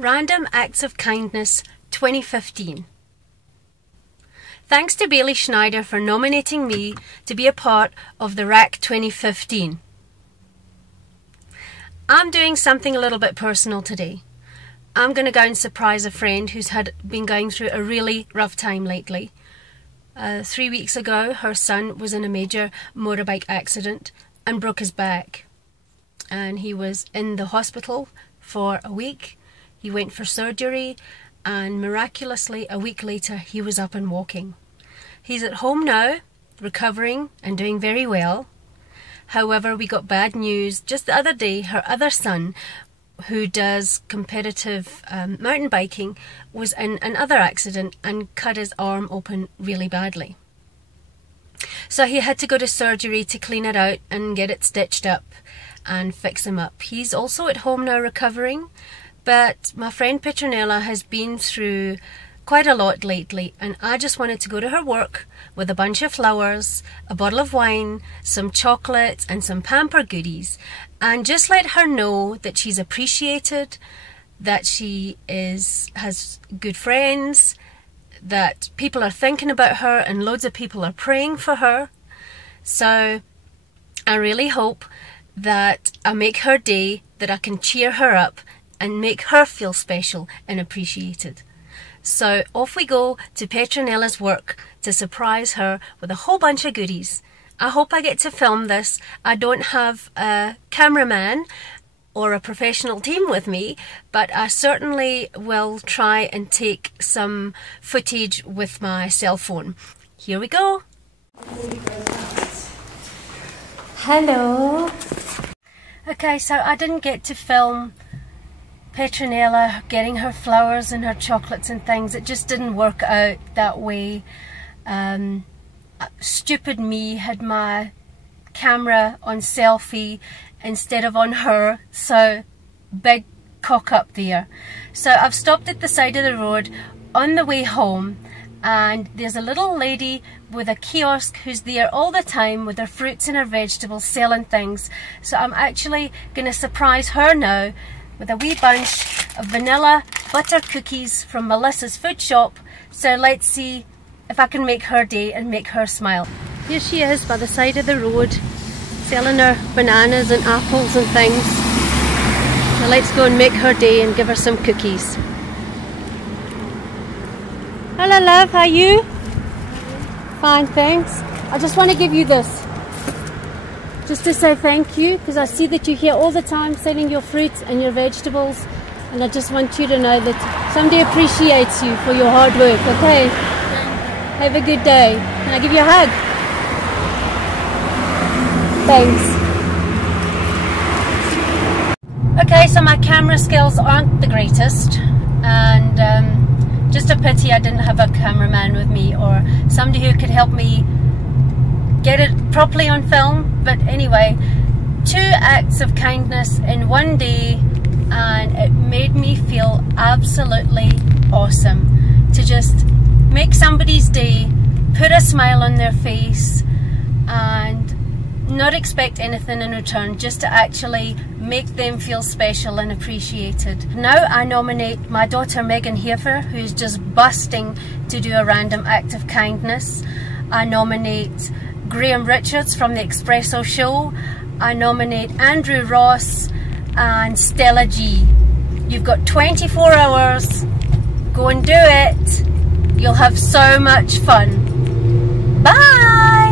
Random Acts of Kindness 2015. Thanks to Bailey Schneider for nominating me to be a part of the RAK 2015. I'm doing something a little bit personal today. I'm going to go and surprise a friend who's been going through a really rough time lately. 3 weeks ago, her son was in a major motorbike accident and broke his back. And he was in the hospital for a week. He went for surgery, and miraculously a week later he was up and walking. He's at home now, recovering and doing very well. However, we got bad news just the other day. Her other son, who does competitive mountain biking, was in another accident and cut his arm open really badly. So he had to go to surgery to clean it out and get it stitched up and fix him up. He's also at home now recovering, but my friend Petronella has been through quite a lot lately, and I just wanted to go to her work with a bunch of flowers, a bottle of wine, some chocolate and some pamper goodies, and just let her know that she's appreciated, that she has good friends, that people are thinking about her and loads of people are praying for her. So I really hope that I make her day, that I can cheer her up and make her feel special and appreciated. So off we go to Petronella's work to surprise her with a whole bunch of goodies. I hope I get to film this. I don't have a cameraman or a professional team with me, but I certainly will try and take some footage with my cell phone. Here we go. Hello. Okay, so I didn't get to film Petronella getting her flowers and her chocolates and things. It just didn't work out that way. Stupid me had my camera on selfie instead of on her, so big cock up there. So I've stopped at the side of the road on the way home, and there's a little lady with a kiosk who's there all the time with her fruits and her vegetables selling things. So I'm actually going to surprise her now with a wee bunch of vanilla butter cookies from Melissa's food shop. So let's see if I can make her day and make her smile. Here she is by the side of the road, selling her bananas and apples and things. So let's go and make her day and give her some cookies. Hello love, how are you? Fine, thanks. I just want to give you this, just to say thank you, because I see that you're here all the time selling your fruits and your vegetables, and I just want you to know that somebody appreciates you for your hard work, okay? Have a good day. Can I give you a hug? Thanks. Okay, so my camera skills aren't the greatest, and just a pity I didn't have a cameraman with me or somebody who could help me get it properly on film. But anyway, 2 acts of kindness in one day, and it made me feel absolutely awesome to just make somebody's day, put a smile on their face and not expect anything in return, just to actually make them feel special and appreciated. Now I nominate my daughter Megan Hefer, who's just busting to do a random act of kindness. I nominate Graeme from the Espresso Show. I nominate Andrew Ross and StellaG. You've got 24 hours. Go and do it. You'll have so much fun. Bye!